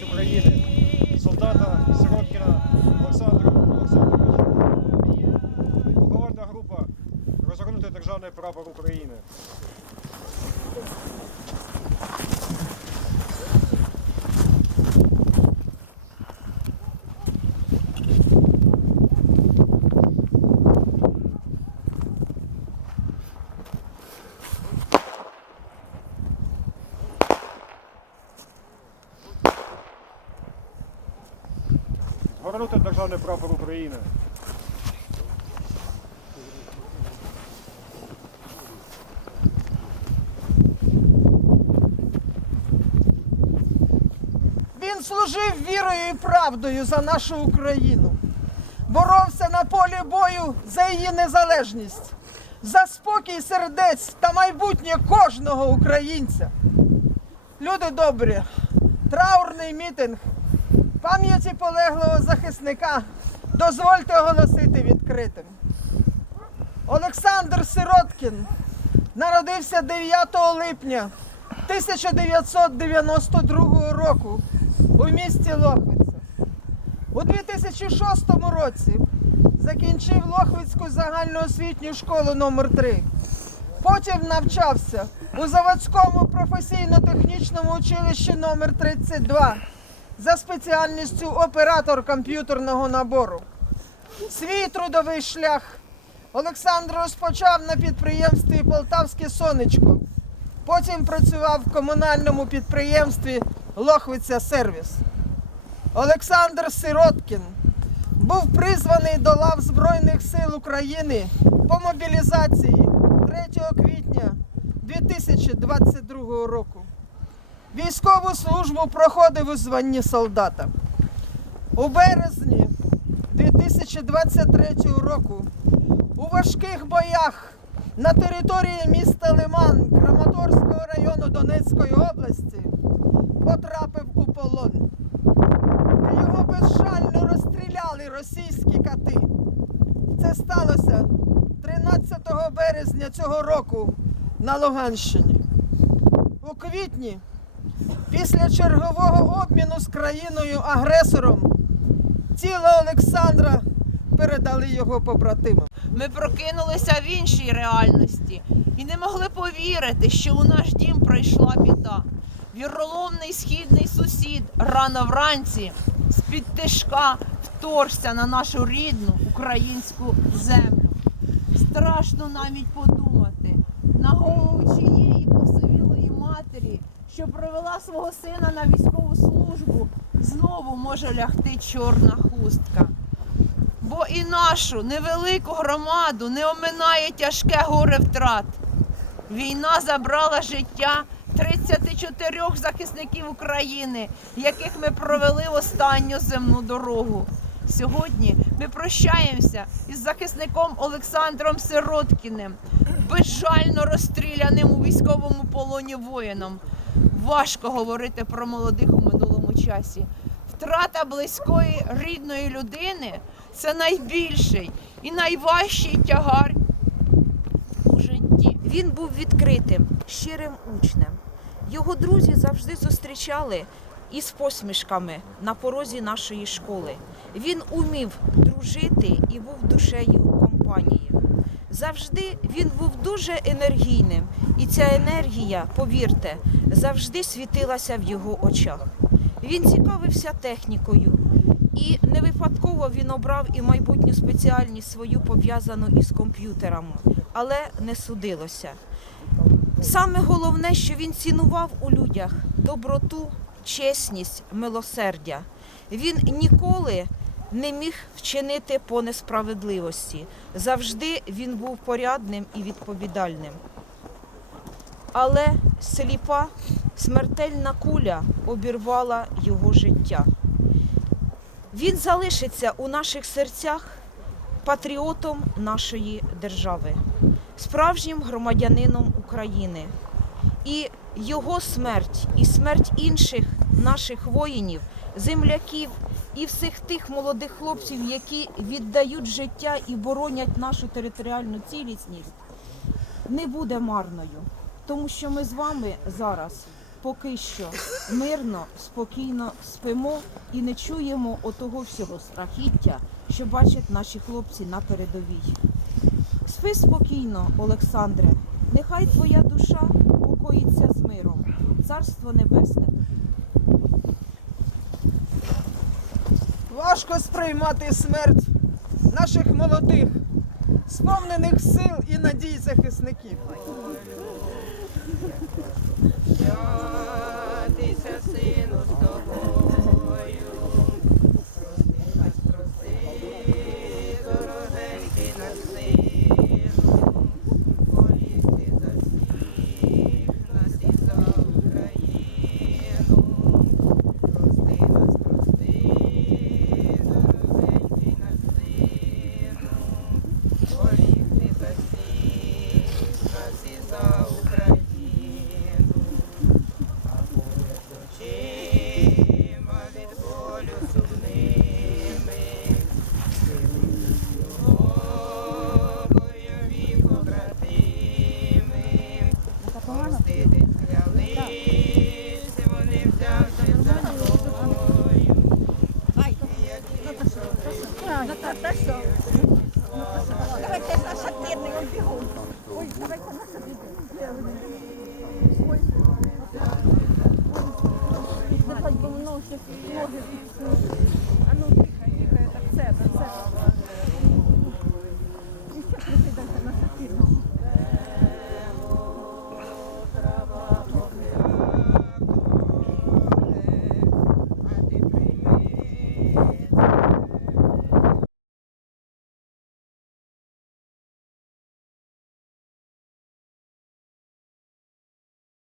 та України, солдата Сироткіна Олександра Олександровича. Поховальна група розгорнути державний прапор України. Державний прапор України. Він служив вірою і правдою за нашу Україну, боровся на полі бою за її незалежність, за спокій сердець та майбутнє кожного українця. Люди добрі, траурний мітинг пам'яті полеглого захисника дозвольте оголосити відкритим. Олександр Сироткін народився 9 липня 1992 року у місті Лохвиця. У 2006 році закінчив Лохвицьку загальноосвітню школу номер 3 Потім навчався у Заводському професійно-технічному училищі номер 32 за спеціальністю оператор комп'ютерного набору. Свій трудовий шлях Олександр розпочав на підприємстві Полтавське Сонечко. Потім працював в комунальному підприємстві Лохвиця Сервіс. Олександр Сироткін був призваний до лав Збройних сил України по мобілізації 3 квітня 2022 року. Військову службу проходив у званні солдата. У березні 2023 року у важких боях на території міста Лиман Краматорського району Донецької області потрапив у полон. Його безжально розстріляли російські кати. Це сталося 13 березня цього року на Луганщині. У квітні, після чергового обміну з країною-агресором, тіло Олександра передали його побратимам. Ми прокинулися в іншій реальності і не могли повірити, що у наш дім прийшла біда. Віроломний східний сусід рано вранці з-під тишка вторгся на нашу рідну українську землю. Страшно навіть подумати на голову матері, що провела свого сина на військову службу, знову може лягти чорна хустка. Бо і нашу невелику громаду не оминає тяжке горе втрат. Війна забрала життя 34 захисників України, яких ми провели останню земну дорогу. Сьогодні ми прощаємося із захисником Олександром Сироткіним, безжально розстріляним у військовому полоні воїном. Важко говорити про молодих у минулому часі. Втрата близької рідної людини це найбільший і найважчий тягар у житті. Він був відкритим, щирим учнем. Його друзі завжди зустрічали із посмішками на порозі нашої школи. Він умів дружити і був душею компанії. Завжди він був дуже енергійним, і ця енергія, повірте, завжди світилася в його очах. Він цікавився технікою, і не випадково він обрав і майбутню спеціальність свою пов'язану із комп'ютерами, але не судилося. Саме головне, що він цінував у людях доброту, чесність, милосердя. Він ніколи не міг вчинити по несправедливості. Завжди він був порядним і відповідальним. Але сліпа смертельна куля обірвала його життя. Він залишиться у наших серцях патріотом нашої держави, справжнім громадянином України. І його смерть, і смерть інших наших воїнів, земляків і всіх тих молодих хлопців, які віддають життя і боронять нашу територіальну цілісність, не буде марною, тому що ми з вами зараз поки що мирно, спокійно спимо і не чуємо отого всього страхіття, що бачать наші хлопці на передовій. Спи спокійно, Олександре, нехай твоя душа покоїться з миром. Царство небесне. Важко сприймати смерть наших молодих, сповнених сил і надій захисників. Давайте наш отбірний он бігом. Ой, давайте наш отбірний. Ой. Воно ще ноги.